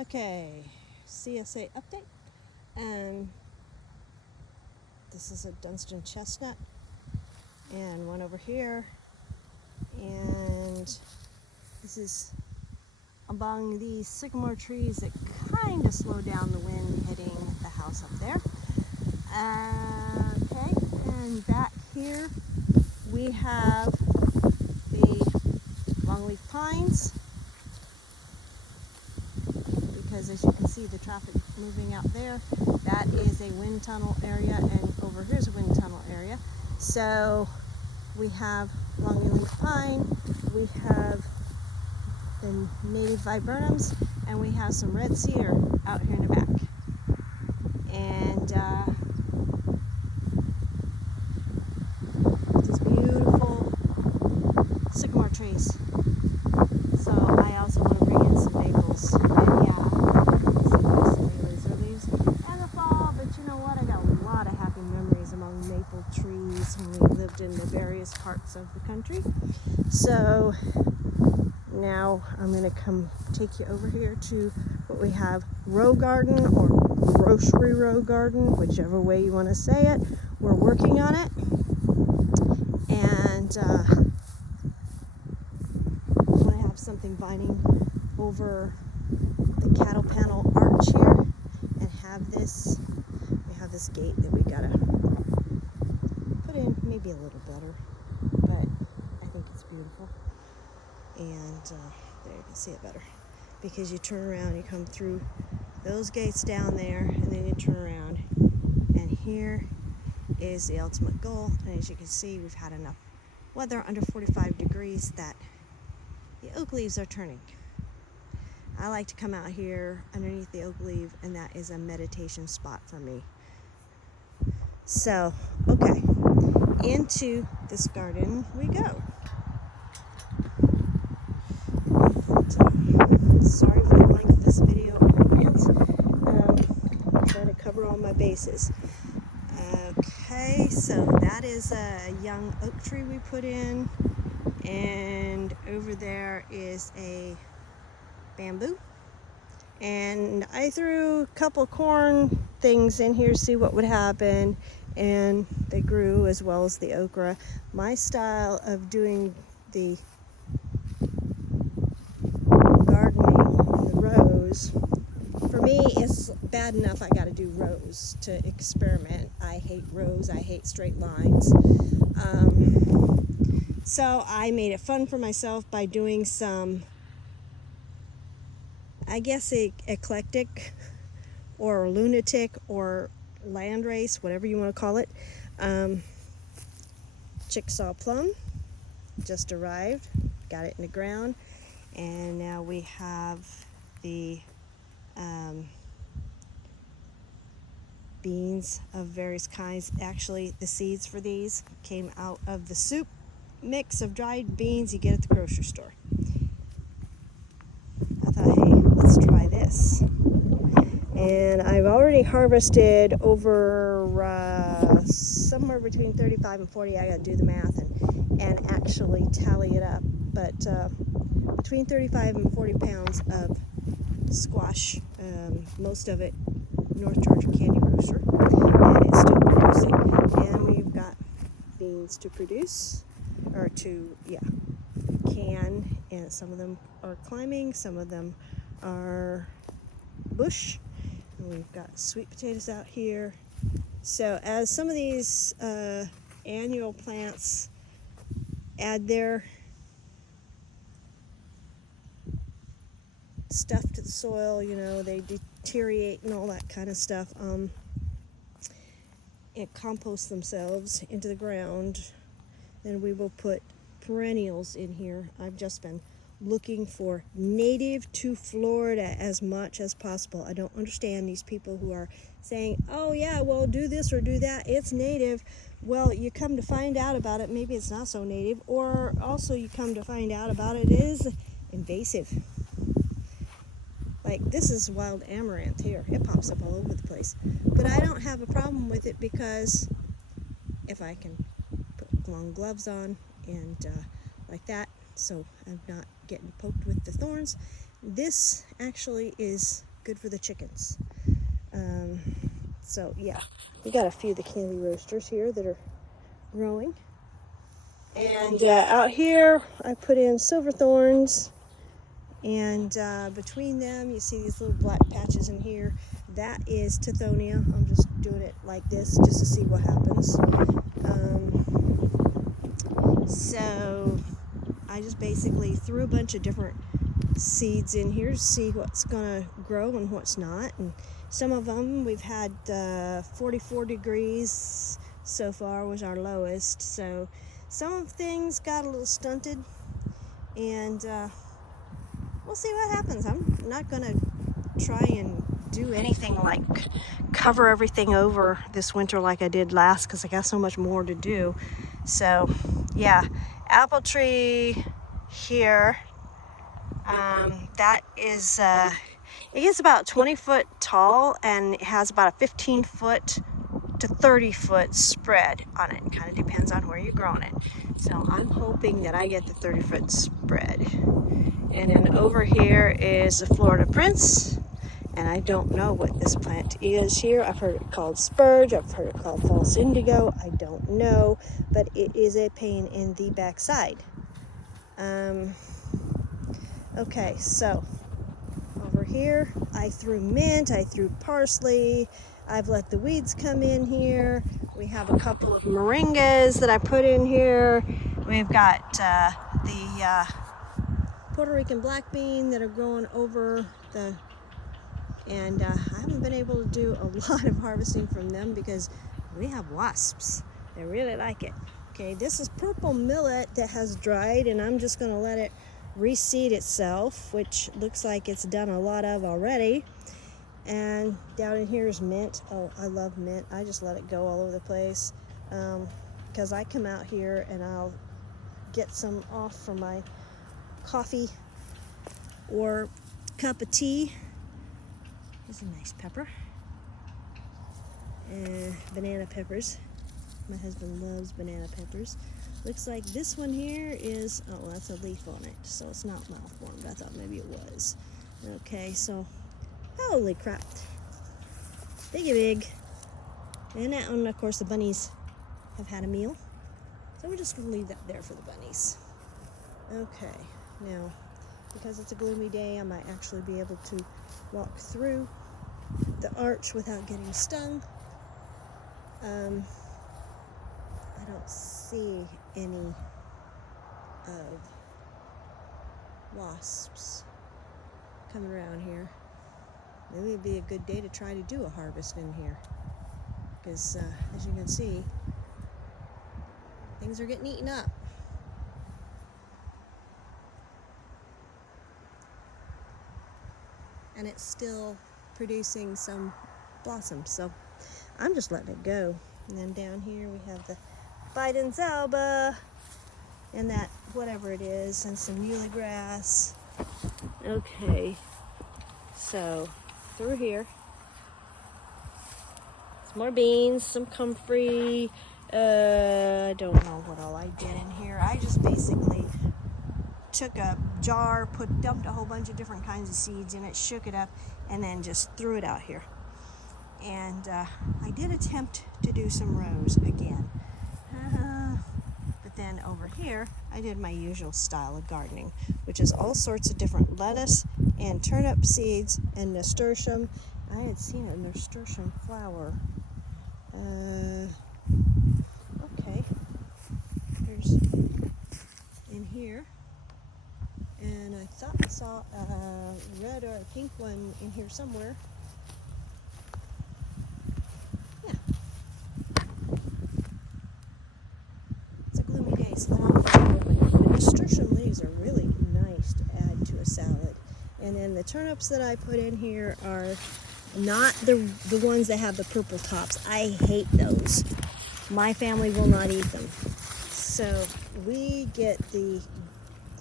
Okay, CSA update. This is a Dunstan chestnut, and one over here, and this is among these sycamore trees that kind of slow down the wind hitting the house up there. Okay, and back here we have the longleaf pines, because as you can see the traffic moving out there, that is a wind tunnel area, and over here's a wind tunnel area. So we have longleaf pine, we have the native viburnums, and we have some red cedar out here in the back. And these beautiful sycamore trees. So I also want to bring in some maples. And yeah, they lose their leaves in the fall, but you know what? I got a lot of happy memories among maple trees when we lived in the various parts of the country. So now I'm going to come take you over here to what we have, row garden or grocery row garden, whichever way you want to say it. We're working on it, and I want to have something vining over the cattle panel arch here, and have this. We have this gate that we gotta put in maybe a little better, but I think it's beautiful. And there you can see it better, because you turn around, you come through those gates down there, and then you turn around, and here is the ultimate goal. And as you can see, we've had enough weather under 45 degrees that the oak leaves are turning. I like to come out here underneath the oak leaf, and that is a meditation spot for me. So, okay, into this garden we go. Sorry for the length of this video in advance. I'm trying to cover all my bases. Okay, so that is a young oak tree we put in, and over there is a bamboo. And I threw a couple corn things in here to see what would happen, and they grew, as well as the okra. My style of doing the rows, for me, it's bad enough I got to do rows to experiment. I hate rows, I hate straight lines. So I made it fun for myself by doing some, I guess, eclectic or lunatic or landrace, whatever you want to call it. Chickasaw plum just arrived, got it in the ground, and now we have the beans of various kinds. Actually, the seeds for these came out of the soup mix of dried beans you get at the grocery store. I thought, hey, let's try this. And I've already harvested over somewhere between 35 and 40. I gotta do the math and actually tally it up. But between 35 and 40 pounds of squash, most of it North Georgia Candy Roaster, and it's still producing. And we've got beans to produce, or to, can, and some of them are climbing, some of them are bush, and we've got sweet potatoes out here. So as some of these annual plants add their stuff to the soil, you know, they deteriorate and all that kind of stuff, and compost themselves into the ground, then we will put perennials in here. I've just been looking for native to Florida as much as possible. I don't understand these people who are saying, oh yeah, well, do this or do that, it's native. Well, you come to find out about it, maybe it's not so native, or also you come to find out about it is invasive. Like, this is wild amaranth here. It pops up all over the place. But I don't have a problem with it, because if I can put long gloves on and like that, so I'm not getting poked with the thorns. This actually is good for the chickens. So yeah, we got a few of the candy roasters here that are growing. And out here, I put in silver thorns, and between them, you see these little black patches in here. That is Tithonia. I'm just doing it like this just to see what happens. So I just basically threw a bunch of different seeds in here to see what's gonna grow and what's not. And some of them we've had 44 degrees so far was our lowest. So some of things got a little stunted, and we'll see what happens. I'm not gonna try and do anything like cover everything over this winter like I did last, because I got so much more to do. So yeah, apple tree here, that is it is about 20 foot tall, and it has about a 15 foot to 30 foot spread on it. It kind of depends on where you're growing it. So I'm hoping that I get the 30 foot spread. And then over here is the Florida Prince, and I don't know what this plant is here. I've heard it called spurge, I've heard it called false indigo, I don't know, but it is a pain in the backside. Okay, so over here I threw mint, I threw parsley, I've let the weeds come in here. We have a couple of moringas that I put in here. We've got the Puerto Rican black bean that are growing over the, and I haven't been able to do a lot of harvesting from them because we have wasps. They really like it. Okay, this is purple millet that has dried, and I'm just gonna let it reseed itself, which looks like it's done a lot of already. And down in here is mint. Oh, I love mint. I just let it go all over the place because I come out here and I'll get some off for my coffee or cup of tea. Here's a nice pepper. Banana peppers. My husband loves banana peppers. Looks like this one here is, oh, that's a leaf on it, so it's not mouthworm, but I thought maybe it was. Okay, so, holy crap. Biggy big. And that one, of course, the bunnies have had a meal. So we're just gonna leave that there for the bunnies. Okay, now, because it's a gloomy day, I might actually be able to walk through the arch without getting stung. I don't see any of wasps coming around here. Maybe it'd be a good day to try to do a harvest in here, because as you can see, things are getting eaten up. And it's still producing some blossoms, so I'm just letting it go. And then down here we have the Biden's alba and that whatever it is, and some muley grass. Okay, so through here, some more beans, some comfrey. I don't know what all I did in here. I just basically took a jar, dumped a whole bunch of different kinds of seeds in it, shook it up, and then just threw it out here. And I did attempt to do some rows again. But then over here, I did my usual style of gardening, which is all sorts of different lettuce and turnip seeds and nasturtium. I had seen a nasturtium flower. Okay, there's in here. And I thought I saw a red or a pink one in here somewhere. Yeah. It's a gloomy day, so the nasturtium leaves are really nice to add to a salad. And then the turnips that I put in here are not the ones that have the purple tops. I hate those. My family will not eat them. So we get the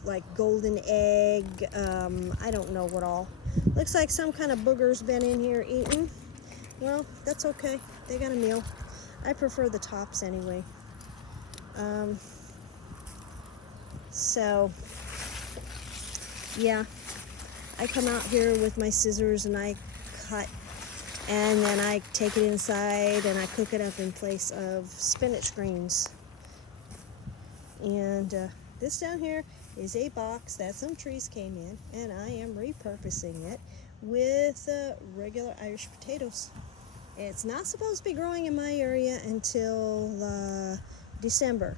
like golden egg, I don't know what all. Looks like some kind of booger's been in here eating. Well, that's okay. They got a meal. I prefer the tops anyway. So, yeah, I come out here with my scissors and I cut, and then I take it inside and I cook it up in place of spinach greens. And this down here is a box that some trees came in, and I am repurposing it with regular Irish potatoes. It's not supposed to be growing in my area until December,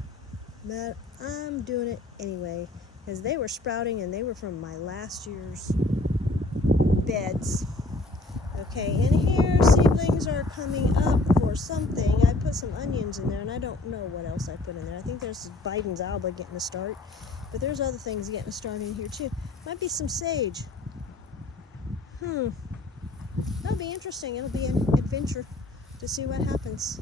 but I'm doing it anyway because they were sprouting and they were from my last year's beds. Okay, and here seedlings are coming up for something. I put some onions in there, and I don't know what else I put in there. I think there's Biden's alba getting a start, but there's other things getting a start in here too. Might be some sage. That'll be interesting. It'll be an adventure to see what happens.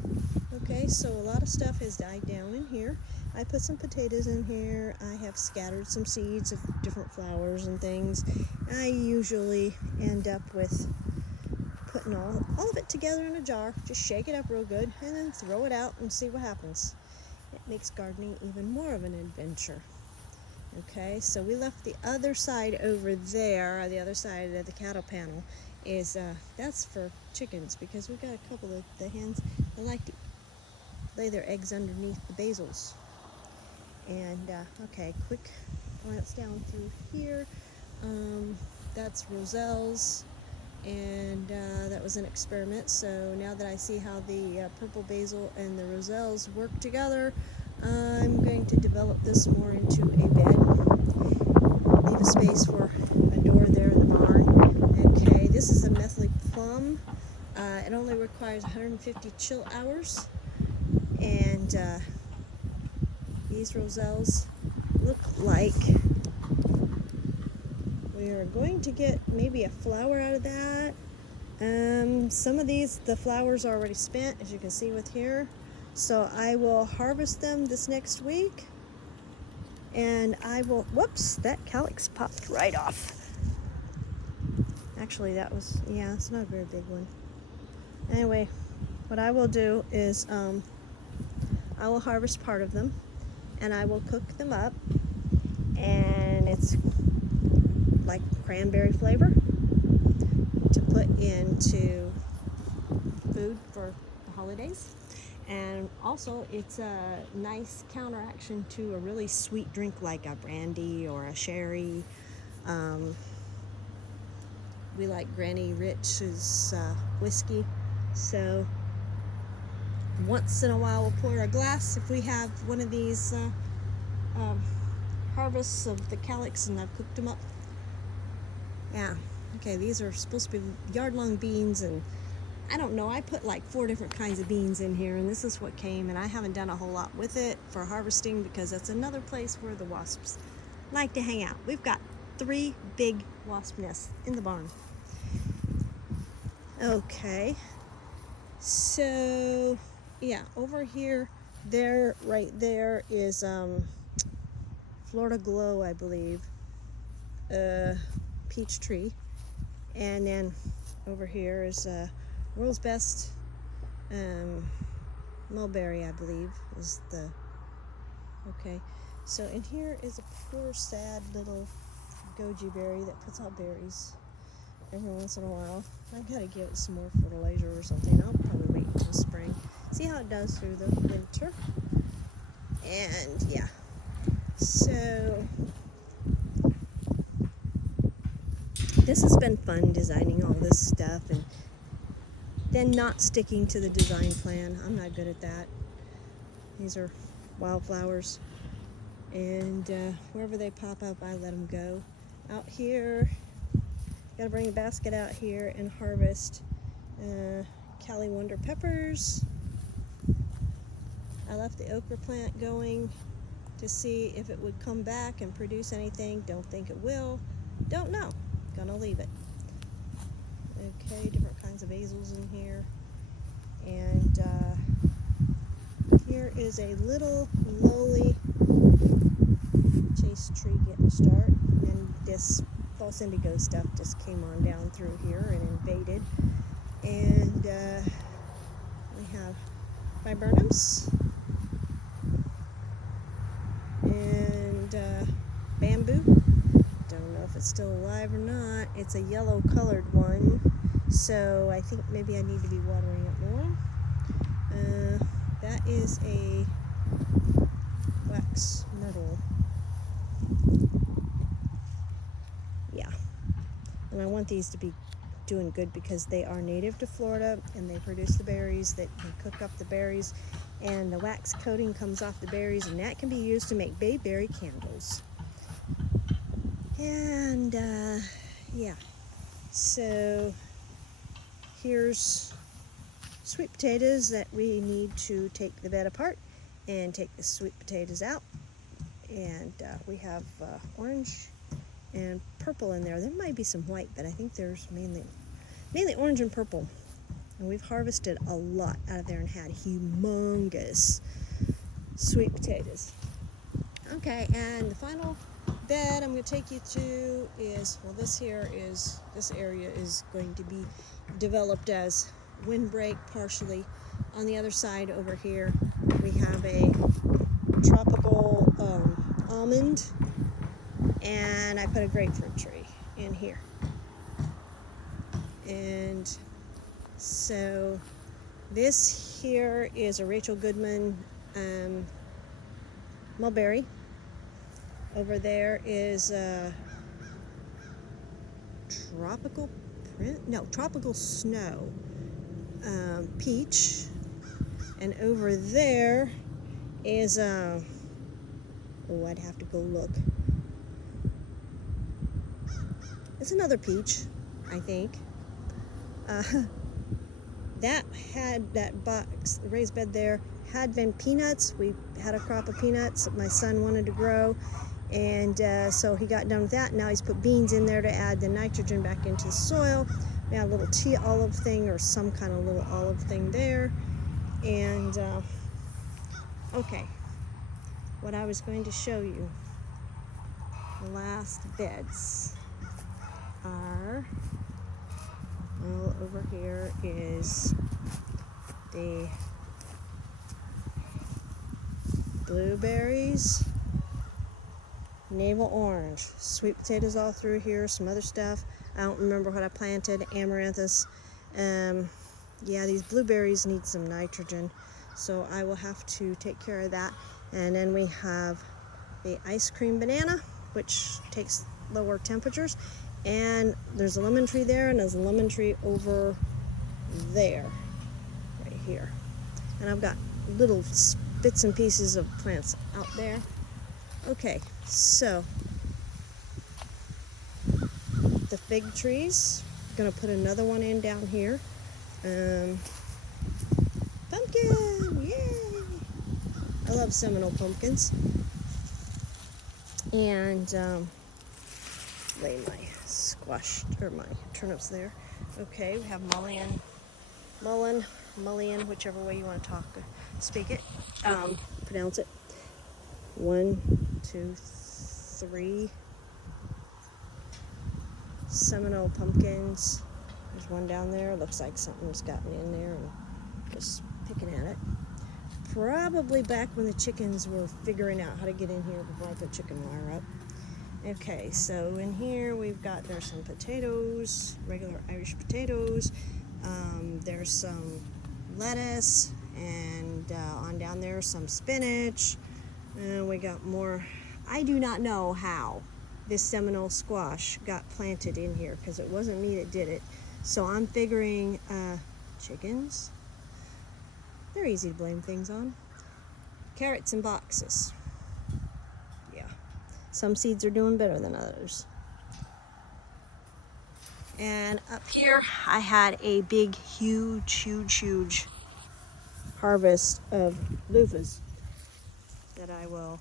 Okay, so a lot of stuff has died down in here. I put some potatoes in here. I have scattered some seeds of different flowers and things. I usually end up with putting all of it together in a jar. Just shake it up real good and then throw it out and see what happens. It makes gardening even more of an adventure. Okay, so we left the other side over there, the other side of the cattle panel is that's for chickens, because we've got a couple of the hens that like to lay their eggs underneath the basils. And okay, quick glance down through here. That's roselles, and that was an experiment. So now that I see how the purple basil and the roselles work together, I'm going to develop this more into a bed. Leave a space for a door there in the barn. Okay, this is a methyl plum. It only requires 150 chill hours, and these roselles look like we are going to get maybe a flower out of that. Some of these, the flowers are already spent, as you can see with here. So I will harvest them this next week, and I will, whoops, that calyx popped right off. Actually, that was, yeah, it's not a very big one. Anyway, what I will do is I will harvest part of them, and I will cook them up, and it's like cranberry flavor to put into food for the holidays. And also it's a nice counteraction to a really sweet drink like a brandy or a sherry. We like Granny Rich's whiskey, so once in a while we'll pour a glass if we have one of these harvests of the calyx and I've cooked them up. Yeah, okay, these are supposed to be yard-long beans, and I don't know, I put like 4 different kinds of beans in here, and this is what came, and I haven't done a whole lot with it for harvesting because that's another place where the wasps like to hang out. We've got 3 big wasp nests in the barn. Okay, so yeah, over here, there, right there is Florida Glow, I believe, peach tree, and then over here is World's Best mulberry, I believe, is the, okay, so in here is a poor sad little goji berry that puts out berries every once in a while. I gotta give it some more fertilizer or something. I'll probably wait until spring, see how it does through the winter. And yeah, so this has been fun, designing all this stuff and then not sticking to the design plan. I'm not good at that. These are wildflowers, and wherever they pop up, I let them go. Out here, gotta bring the basket out here and harvest Cali Wonder peppers. I left the okra plant going to see if it would come back and produce anything. Don't think it will. Don't know. Gonna leave it. Okay, different kinds of basils in here. And here is a little lowly chase tree getting a start. And this false indigo stuff just came on down through here and invaded. And we have viburnums and bamboo. Don't know if it's still alive or not. It's a yellow colored one, So I think maybe I need to be watering it more. That is a wax myrtle. Yeah. And I want these to be doing good because they are native to Florida and they produce the berries that can cook up the berries, and the wax coating comes off the berries, and that can be used to make bayberry candles. And yeah, so here's sweet potatoes that we need to take the bed apart and take the sweet potatoes out. And we have orange and purple in there. There might be some white, but I think there's mainly orange and purple. And we've harvested a lot out of there and had humongous sweet potatoes. Okay, and the final bed I'm going to take you to is, well, this area is going to be developed as windbreak partially. On the other side over here, we have a tropical almond, and I put a grapefruit tree in here. And so this here is a Rachel Goodman mulberry. Over there is a tropical snow peach, and over there is I'd have to go look. It's another peach, I think. That box, the raised bed there, had been peanuts. We had a crop of peanuts that my son wanted to grow, and so he got done with that. Now he's put beans in there to add the nitrogen back into the soil. We had a little tea olive thing, or some kind of little olive thing there. And okay, what I was going to show you, the last beds are, well, over here is the blueberries, navel orange, sweet potatoes all through here, some other stuff. I don't remember what I planted, amaranthus. Yeah, these blueberries need some nitrogen, so I will have to take care of that. And then we have the ice cream banana, which takes lower temperatures. And there's a lemon tree there, and there's a lemon tree over there, right here. And I've got little bits and pieces of plants out there. Okay, so the fig trees, gonna put another one in down here. Pumpkin, yay! I love Seminole pumpkins. And lay my squash or my turnips there. Okay, we have mullein, whichever way you want to speak it, pronounce it. 1, 2, 3 Seminole pumpkins. There's one down there. Looks like something's gotten in there and just picking at it. Probably back when the chickens were figuring out how to get in here before I put chicken wire up. Okay, so in here there's some potatoes, regular Irish potatoes. There's some lettuce, and on down there some spinach. And we got more. I do not know how this Seminole squash got planted in here, because it wasn't me that did it. So I'm figuring chickens. They're easy to blame things on. Carrots in boxes. Yeah. Some seeds are doing better than others. And up here, I had a big, huge harvest of loofahs that I will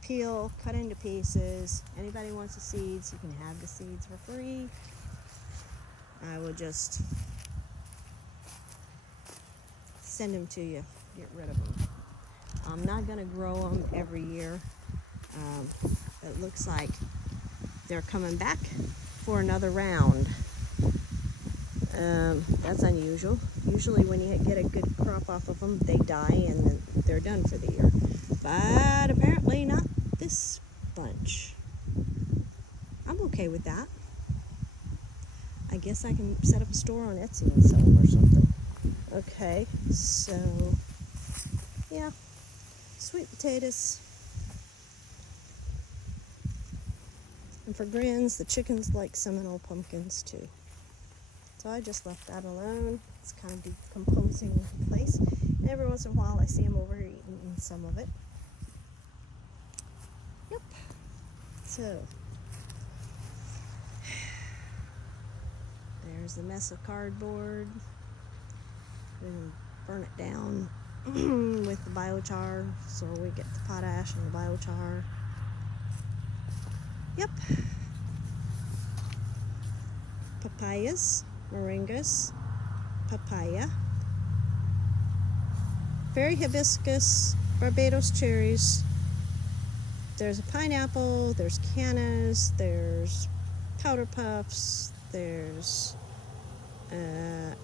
peel, cut into pieces. Anybody wants the seeds, you can have the seeds for free. I will just send them to you, get rid of them. I'm not gonna grow them every year. It looks like they're coming back for another round. That's unusual. Usually when you get a good crop off of them, they die and then they're done for the year. But apparently not this bunch. I'm okay with that. I guess I can set up a store on Etsy and sell them or something. Okay, so yeah, sweet potatoes. And for grins, the chickens like Seminole pumpkins too. So I just left that alone. It's kind of decomposing in place. And every once in a while I see them over here eating some of it. Yep. So there's the mess of cardboard. We're going to burn it down with the biochar so we get the potash and the biochar. Yep. Papayas, moringas, papaya, fairy hibiscus, Barbados cherries. There's a pineapple, there's cannas, there's powder puffs, there's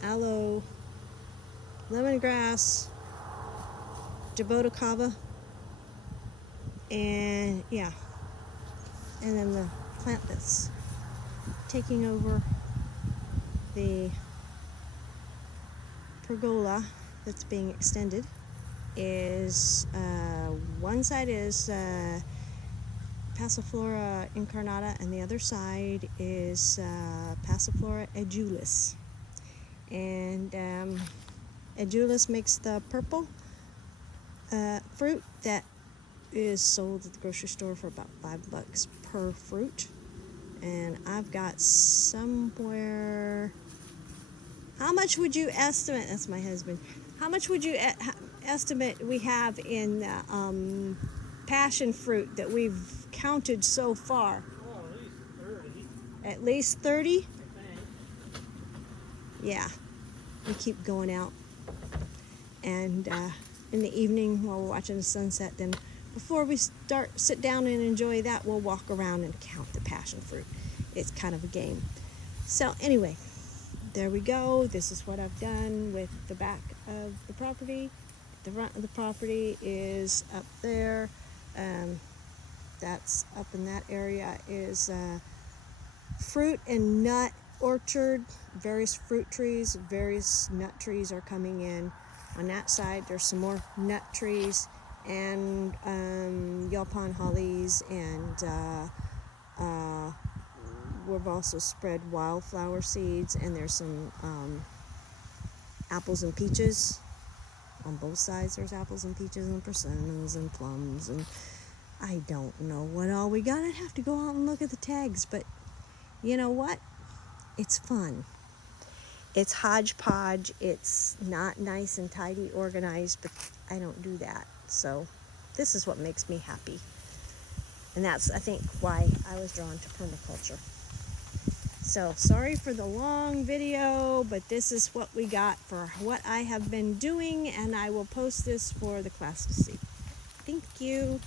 aloe, lemongrass, jaboticaba, and yeah, and then the plant that's taking over the pergola that's being extended is one side is Passiflora incarnata and the other side is Passiflora edulis. And edulis makes the purple fruit that is sold at the grocery store for about $5 per fruit. And I've got somewhere, how much would you estimate, that's my husband, how much would you estimate we have in passion fruit that we've counted so far? Oh, at least 30. At least 30? I think. Yeah, we keep going out. And in the evening while we're watching the sunset, then before we sit down and enjoy that, we'll walk around and count the passion fruit. It's kind of a game. So anyway, there we go. This is what I've done with the back of the property. The front of the property is up there. That's up in that area is fruit and nut orchard. Various fruit trees, various nut trees are coming in. On that side, there's some more nut trees and Yaupon hollies, and we've also spread wildflower seeds, and there's some apples and peaches. On both sides there's apples and peaches and persimmons and plums, and I don't know what all we got. I'd have to go out and look at the tags, but you know what? It's fun. It's hodgepodge. It's not nice and tidy organized, but I don't do that. So this is what makes me happy. And that's, I think, why I was drawn to permaculture. So sorry for the long video, but this is what we got for what I have been doing, and I will post this for the class to see. Thank you.